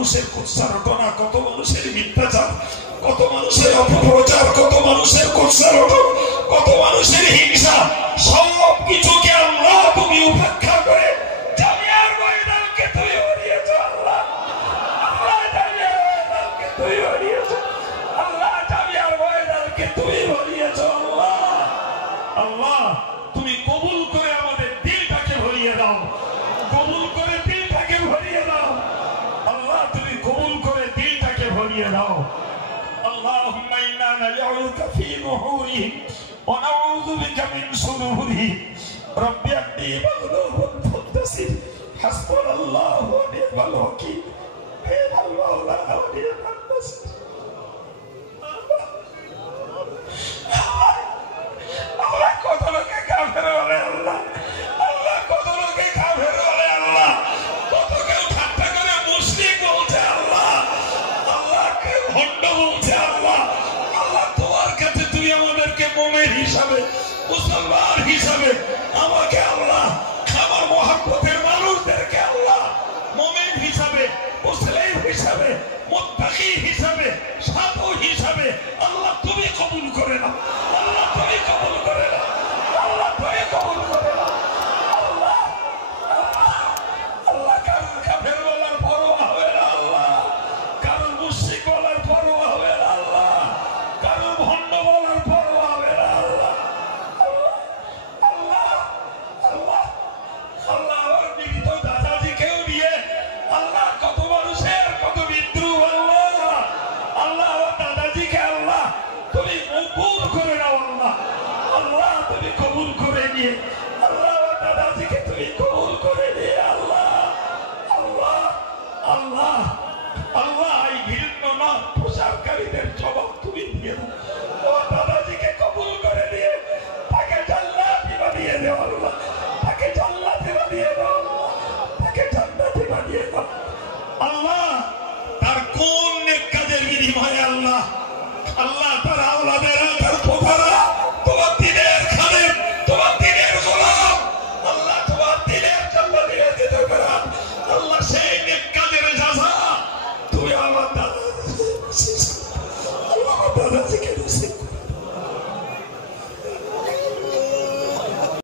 মানুষের কুৎসারটনা, কত মানুষের মিথ্যাচার, কত মানুষের অপপ্রচার, কত মানুষের কুৎসারটন, কত মানুষের হিংসা, সব কিছুকে আল্লাহ তুমি উপেক্ষা করে জামিয়ার ময়দানকে তুমি বানিয়েছো আল্লাহ। আল্লাহ জামিয়ার ময়দানকে তুমি বানিয়েছো আল্লাহ, জামিয়ার ময়দানকে তুমি বানিয়েছো আল্লাহ। আল্লাহ তুমি কবুল করে আমাদের দিলটাকে ভরিয়ে দাও, কবুল করে দিলটাকে ভরিয়ে দাও আল্লাহ, তুমি কবুল করে দিলটাকে ভরিয়ে দাও। اللهم إنا نجعلك في نحورهم ونعوذ بك من شرورهم رب أني مغلوب فانتصر حسبنا الله ونعم الوكيل نعم المولى ونعم النصير। আল্লাহ কত লোকে কাফের বলে আল্লাহ, আল্লাহ কত লোকে কাফের বলে আল্লাহ, কত কেউ ঠাট্টা করে মুশরিক বলছে আল্লাহ, আল্লাহ কেউ ভণ্ড বলছে আল্লাহ। আল্লাহ তোমার কাছে তুমি আমাদেরকে মুমিন হিসাবে, মুসলমান হিসাবে আমাকে আল্লাহ, আমার মহব্বতের মানুষদেরকে আল্লাহ মুমিন হিসাবে, মুসলিম হিসাবে, মুত্তাকি হিসাবে, সাধু হিসাবে আল্লাহ তুমি কবুল করে নাও আল্লাহ, তুমি কবুল করে নাও আল্লাহ, তুমি কবুল করে নাও আল্লাহ। আল্লাহ কারোর কাফের বলার পরোয়া হবে না আল্লাহ, কারোর মুশরিক বলার পরোয়া হবে না আল্লাহ, কারোর ভণ্ড বলার পরোয়া হবে না আল্লাহ। আল্লাহ আল্লাহ আল্লাহ আমার মৃত দাদাজিকেও নিয়ে আল্লাহ কত মানুষের কত বিদ্রুপ আল্লাহ, আল্লাহ আমার দাদাজিকে আল্লাহ তুমি কবুল করে নাও আল্লাহ, আল্লাহ তুমি কবুল করে নিয়ে আল্লাহ আমার দাদাজিকে তুমি কবুল করে নিয়ে আল্লাহ। আল্লাহ আল্লাহ আল্লাহ এই ঘৃণ্য না প্রচারকারীদের জবাব তুমি দিয়ে দাও, আমার দাদাজিকে কবুল করে নিয়ে তাকে জান্নাতি বানিয়ে দাও আল্লাহ, তাকে জান্নাতি বানিয়ে দাও, তাকে জান্নাতি বানিয়ে দাও আল্লাহ। তার কোন নেক কাজের বিনিময়ে আল্লাহ, আল্লাহ